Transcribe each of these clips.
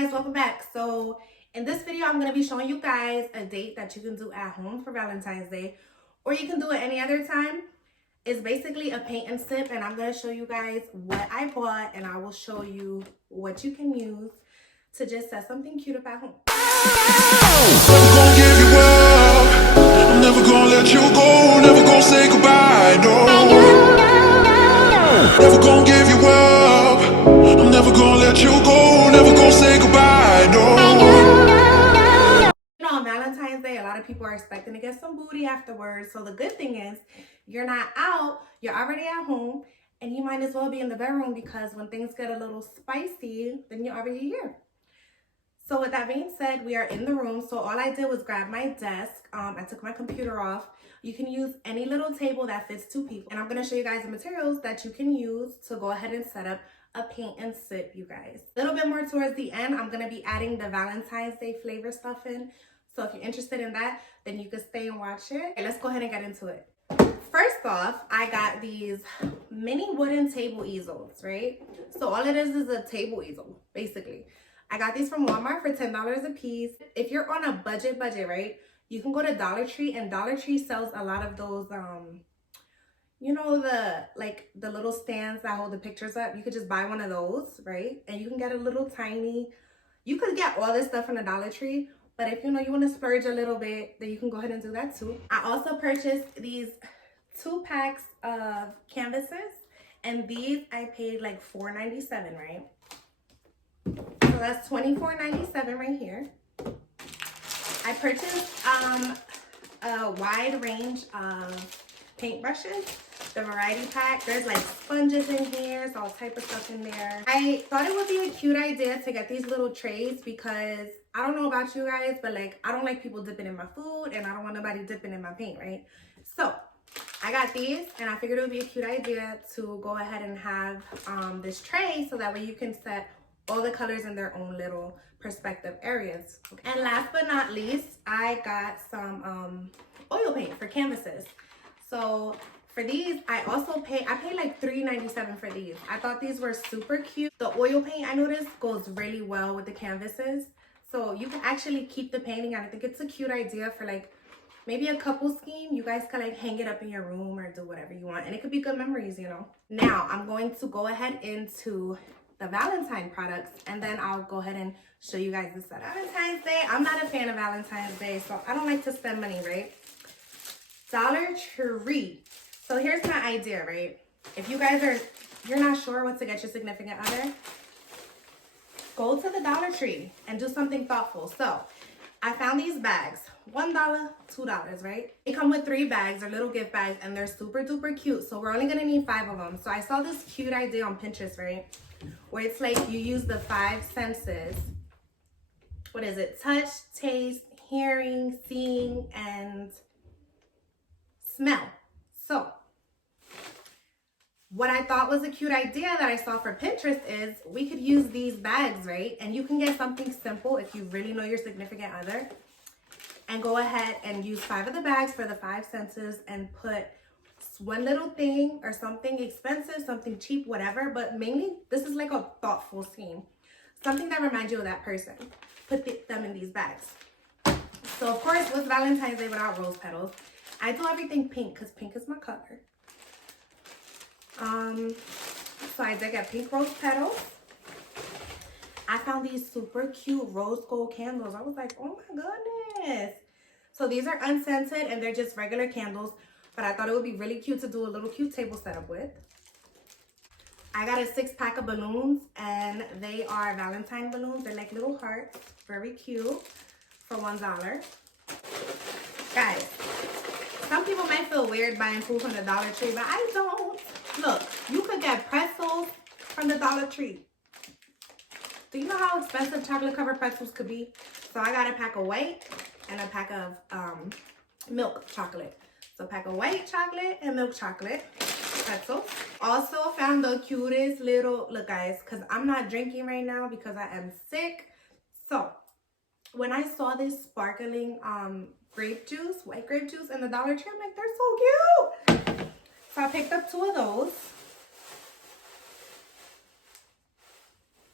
guys, welcome back. So in this video, I'm going to be showing you guys a date that you can do at home for Valentine's Day, or you can do it any other time. It's basically a paint and sip, and I'm going to show you guys what I bought, and I will show you what you can use to just set something cute up at home. Never gonna give you up. I'm never gonna let you go. Never gonna say goodbye. No. Never gonna give you up. I'm never gonna let you go. Never gonna say goodbye. No. You know, on Valentine's Day, a lot of people are expecting to get some booty afterwards. So the good thing is you're not out, you're already at home, and you might as well be in the bedroom because when things get a little spicy, then you're already here. So with that being said, we are in the room. So all I did was grab my desk. I took my computer off. You can use any little table that fits two people. And I'm going to show you guys the materials that you can use to go ahead and set up a paint and sip, you guys. A little bit more towards the end, I'm going to be adding the Valentine's Day flavor stuff in. So if you're interested in that, then you can stay and watch it. Okay, let's go ahead and get into it. First off, I got these mini wooden table easels, right? So all it is a table easel, basically. I got these from Walmart for $10 a piece. If you're on a budget, right, you can go to Dollar Tree, and Dollar Tree sells a lot of those, you know, the little stands that hold the pictures up. You could just buy one of those, right? And you can get a little tiny, you could get all this stuff from the Dollar Tree, but if you know you want to splurge a little bit, then you can go ahead and do that too. I also purchased these 2 packs of canvases, and these I paid like $4.97, right? So that's $24.97 right here. I purchased a wide range of paintbrushes, the variety pack. There's like sponges in here, there's all type of stuff in there. I thought it would be a cute idea to get these little trays because I don't know about you guys, but like I don't like people dipping in my food, and I don't want nobody dipping in my paint, right? So I got these, and I figured it would be a cute idea to go ahead and have this tray so that way you can set all the colors in their own little perspective areas. Okay. And last but not least, I got some oil paint for canvases. So for these, I paid like $3.97 for these. I thought these were super cute. The oil paint, I noticed, goes really well with the canvases. So you can actually keep the painting, and I think it's a cute idea for like maybe a couple scheme. You guys can like hang it up in your room or do whatever you want, and it could be good memories, you know. Now I'm going to go ahead into the Valentine products, and then I'll go ahead and show you guys the setup. Valentine's Day, I'm not a fan of Valentine's Day, so I don't like to spend money, right? Dollar Tree. So here's my idea, right? If you guys you're not sure what to get your significant other, go to the Dollar Tree and do something thoughtful. So I found these bags, $1, $2, right? They come with 3 bags, they're little gift bags, and they're super duper cute. So we're only gonna need 5 of them. So I saw this cute idea on Pinterest, right? Where it's like you use the 5 senses. What is it? Touch, taste, hearing, seeing, and smell. So what I thought was a cute idea that I saw for Pinterest is we could use these bags, right? And you can get something simple if you really know your significant other, and go ahead and use 5 of the bags for the 5 senses and put one little thing or something expensive, something cheap, whatever, but mainly this is like a thoughtful scheme, something that reminds you of that person. Put them in these bags. So of course, what's Valentine's Day without rose petals? I do everything pink because pink is my color. So I did get pink rose petals. I found these super cute rose gold candles. I was like, oh my goodness. So these are unscented, and they're just regular candles, but I thought it would be really cute to do a little cute table setup with. I got a 6-pack of balloons, and they are Valentine balloons. They're like little hearts, very cute, for $1. Guys, some people might feel weird buying food from the Dollar Tree, but I don't. Look, you could get pretzels from the Dollar Tree. Do you know how expensive chocolate covered pretzels could be? So I got a pack of white and a pack of milk chocolate. So a pack of white chocolate and milk chocolate pretzels. Also found the cutest little, look guys, because I'm not drinking right now because I am sick. So when I saw this sparkling grape juice, white grape juice in the Dollar Tree, I'm like, they're so cute. So I picked up 2 of those.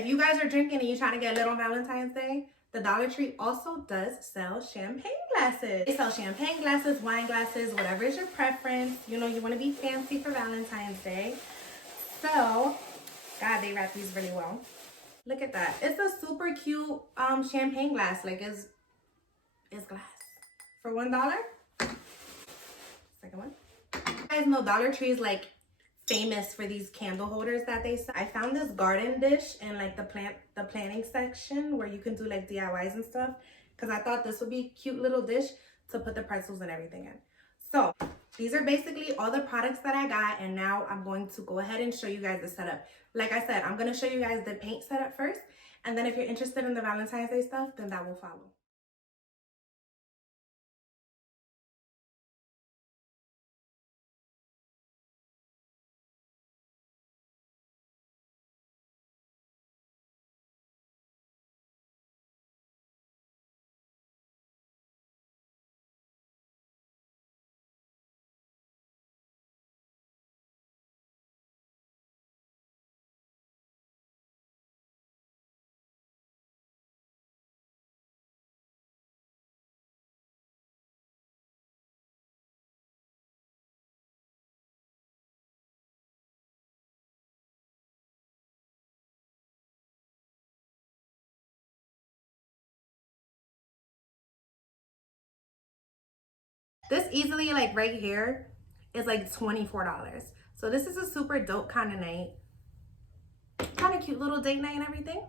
If you guys are drinking and you're trying to get lit on Valentine's Day, the Dollar Tree also does sell champagne glasses. They sell champagne glasses, wine glasses, whatever is your preference. You know, you want to be fancy for Valentine's Day. So, God, they wrap these really well. Look at that. It's a super cute champagne glass. Like, it's glass. For $1. Second one. You guys know Dollar Tree is like famous for these candle holders that they sell. I found this garden dish in like the planning section where you can do like DIYs and stuff, because I thought this would be a cute little dish to put the pretzels and everything in. So these are basically all the products that I got, and now I'm going to go ahead and show you guys the setup. Like I said, I'm going to show you guys the paint setup first, and then if you're interested in the Valentine's Day stuff, then that will follow. This easily, like right here, is like $24. So this is a super dope kind of night. Kind of cute little date night and everything.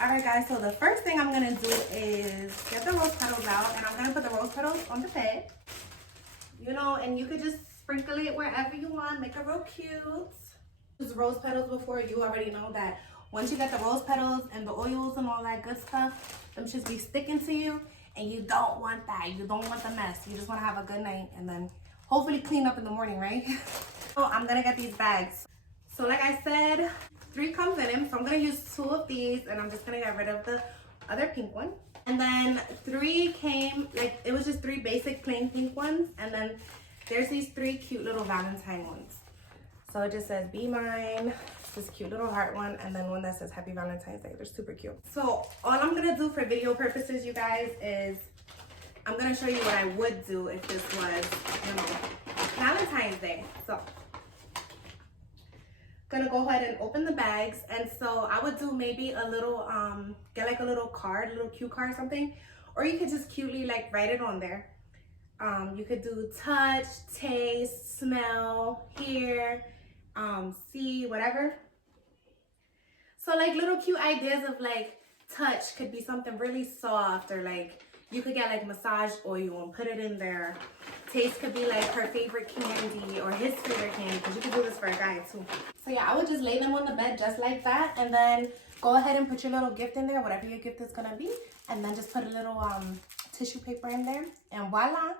All right, guys, so the first thing I'm gonna do is get the rose petals out, and I'm gonna put the rose petals on the bed. You know, and you could just sprinkle it wherever you want, make it real cute. Use rose petals before, you already know that once you get the rose petals and the oils and all that good stuff, them should be sticking to you. And you don't want that. You don't want the mess. You just want to have a good night and then hopefully clean up in the morning, right? So I'm going to get these bags. So like I said, 3 comes in them. So I'm going to use 2 of these, and I'm just going to get rid of the other pink one. And then 3 came, like it was just 3 basic plain pink ones. And then there's these 3 cute little Valentine ones. So it just says, be mine. This cute little heart one, and then one that says Happy Valentine's Day. They're super cute. So all I'm gonna do for video purposes, you guys, is I'm gonna show you what I would do if this was, you know, Valentine's Day. So gonna go ahead and open the bags. And so I would do maybe a little get like a little card, a little cue card or something, or you could just cutely like write it on there. You could do touch, taste, smell, hear, see, whatever. So like little cute ideas of like touch could be something really soft, or like you could get like massage oil and put it in there. Taste could be like her favorite candy or his favorite candy, because you could do this for a guy too. So yeah, I would just lay them on the bed just like that, and then go ahead and put your little gift in there, whatever your gift is gonna be, and then just put a little tissue paper in there, and voila.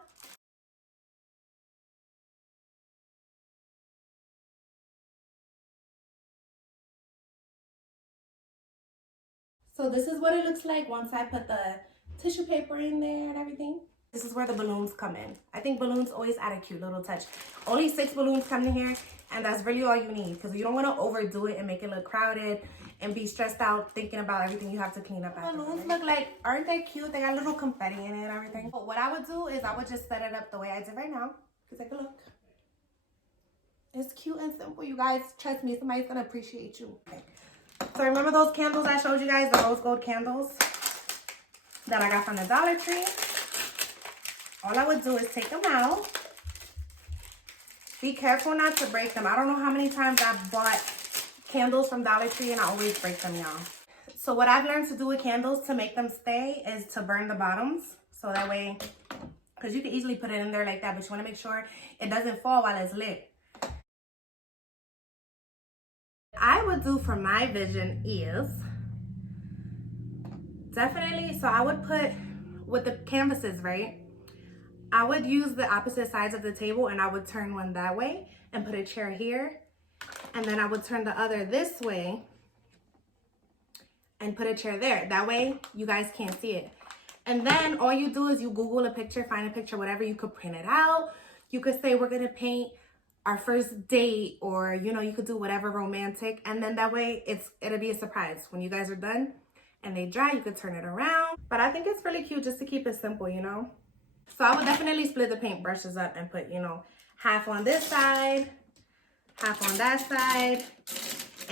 So this is what it looks like once I put the tissue paper in there and everything. This is where the balloons come in. I think balloons always add a cute little touch. Only 6 balloons come in here, and that's really all you need, because you don't want to overdo it and make it look crowded and be stressed out thinking about everything you have to clean up after. Balloons look like, aren't they cute? They got little confetti in it and everything. But what I would do is I would just set it up the way I did right now. Take a look. It's cute and simple, you guys. Trust me, somebody's gonna appreciate you. Okay. So remember those candles I showed you guys, the rose gold candles that I got from the Dollar Tree? All I would do is take them out. Be careful not to break them. I don't know how many times I've bought candles from Dollar Tree and I always break them, y'all. So what I've learned to do with candles to make them stay is to burn the bottoms. So that way, because you can easily put it in there like that, but you want to make sure it doesn't fall while it's lit. I would do for my vision is definitely, so I would put with the canvases, right? I would use the opposite sides of the table, and I would turn one that way and put a chair here, and then I would turn the other this way and put a chair there. That way you guys can't see it. And then all you do is you Google a picture, find a picture, whatever. You could print it out. You could say we're gonna paint our first date, or you know, you could do whatever romantic, and then that way it'll be a surprise when you guys are done and they dry. You could turn it around. But I think it's really cute just to keep it simple, you know. So I would definitely split the paint brushes up and put, you know, half on this side, half on that side.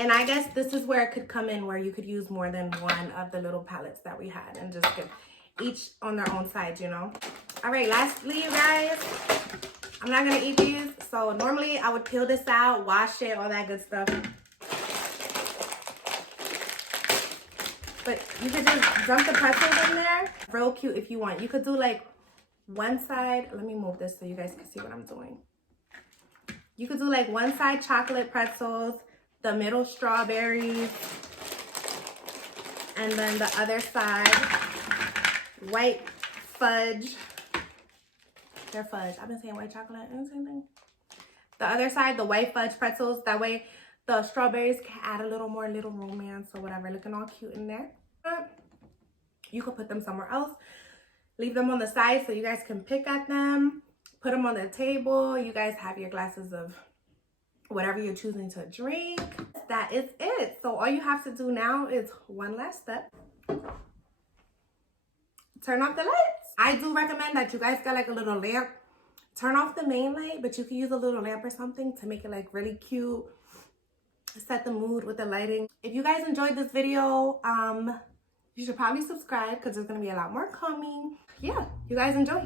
And I guess this is where it could come in, where you could use more than one of the little palettes that we had and just give each on their own side, you know. All right, lastly, you guys, I'm not gonna eat these. So normally I would peel this out, wash it, all that good stuff. But you could just dump the pretzels in there. Real cute if you want. You could do like one side. Let me move this so you guys can see what I'm doing. You could do like one side chocolate pretzels, the middle strawberries, and then the other side white fudge. They're fudge. I've been saying white chocolate and the same thing. The other side, the white fudge pretzels. That way the strawberries can add a little more little romance or whatever, looking all cute in there. You could put them somewhere else. Leave them on the side so you guys can pick at them. Put them on the table. You guys have your glasses of whatever you're choosing to drink. That is it. So all you have to do now is one last step. Turn off the lights. I do recommend that you guys get like a little lamp. Turn off the main light, but you can use a little lamp or something to make it like really cute. Set the mood with the lighting. If you guys enjoyed this video, you should probably subscribe because there's gonna be a lot more coming. Yeah, you guys enjoy.